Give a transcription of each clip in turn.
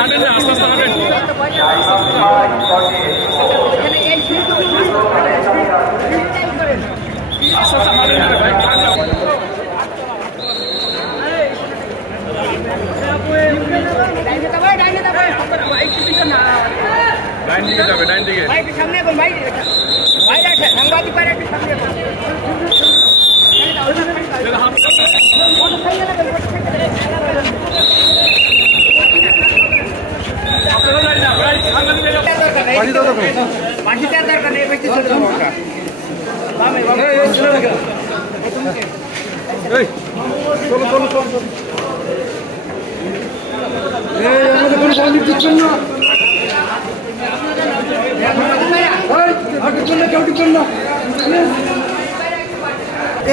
হাঁটেন না, আস্তে আস্তে হাঁটেন। আস্তে আস্তে হাঁটেন ভাই। ডাইন দিকে যাবে, ডাইন দিকে। সামনে এখন ভাই সাংবাদিক পারে একটু সামনে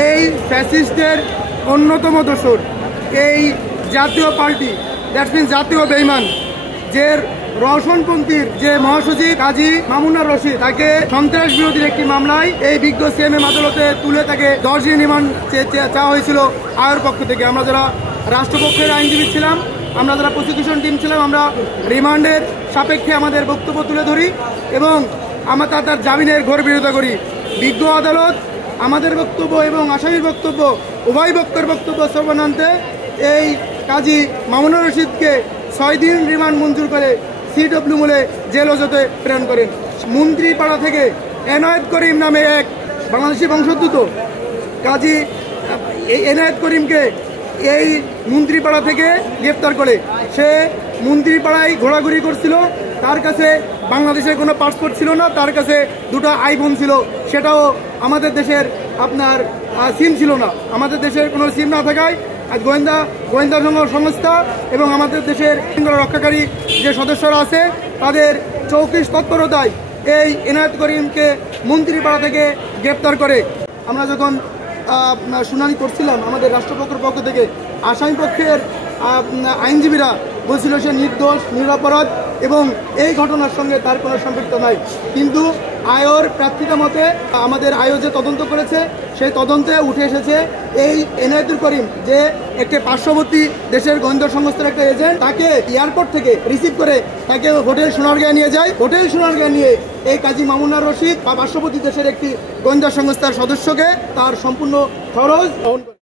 এই ফ্যাসিস্টদের অন্যতম দোসর এই জাতীয় পার্টি, দ্যাটস মিন জাতীয় বেঈমান, যে রওশনপন্থীর যে মহাসচিব কাজী মামুনুর রশিদ, তাকে সন্ত্রাস বিরোধীর একটি মামলায় এই বিজ্ঞ সিএমএম আদালতে তুলে তাকে 10 দিন রিমান্ড চাওয়া হয়েছিল আয়ের পক্ষ থেকে। আমরা যারা রাষ্ট্রপক্ষের আইনজীবী ছিলাম, আমরা যারা প্রসিকিউশন টিম ছিলাম, আমরা রিমান্ডের সাপেক্ষে আমাদের বক্তব্য তুলে ধরি এবং আমরা তার জামিনের ঘোর বিরোধিতা করি। বিজ্ঞ আদালত আমাদের বক্তব্য এবং আসামির বক্তব্য, উভয় পক্ষের বক্তব্য শ্রবণান্তে এই কাজী মামুনুর রশিদকে 6 দিন রিমান্ড মঞ্জুর করে CW মূলে জেল হাজতে প্রেরণ করেন। মন্ত্রীপাড়া থেকে এনায়েত করিম নামে এক বাংলাদেশি বংশোদ্ভূত কাজী এনায়েত করিমকে এই মন্ত্রীপাড়া থেকে গ্রেপ্তার করে। সে মন্ত্রীপাড়ায় ঘোরাঘুরি করছিল, তার কাছে বাংলাদেশের কোনো পাসপোর্ট ছিল না, তার কাছে 2টা আইফোন ছিল, সেটাও আমাদের দেশের আপনার সিম ছিল না। আমাদের দেশের কোনো সিম না থাকায় গোয়েন্দা সংস্থা এবং আমাদের দেশের শৃঙ্খলা রক্ষাকারী যে সদস্যরা আছে তাদের চৌকিশ তৎপরতায় এই এনায়েত করিমকে মন্ত্রীপাড়া থেকে গ্রেপ্তার করে। আমরা যখন শুনানি করছিলাম আমাদের রাষ্ট্রপক্ষের পক্ষ থেকে, আসামি পক্ষের আইনজীবীরা বলছিল সে নির্দোষ, নিরপরাধ এবং এই ঘটনার সঙ্গে তার কোনো সম্পৃক্ত নাই। কিন্তু আয়োর প্রার্থিতা মতে আমাদের আয়ো যে তদন্ত করেছে সেই তদন্তে উঠে এসেছে এই এনায়েতুল করিম যে একটি পার্শ্ববর্তী দেশের গোয়েন্দা সংস্থার একটা এজেন্ট, তাকে এয়ারপোর্ট থেকে রিসিভ করে তাকে হোটেল সোনারগাঁয়ে নিয়ে যায়। হোটেল সোনারগাঁয়ে নিয়ে এই কাজী মামুনুর রশিদ বা পার্শ্ববর্তী দেশের একটি গোয়েন্দা সংস্থার সদস্যকে তার সম্পূর্ণ খরচ বহন করে।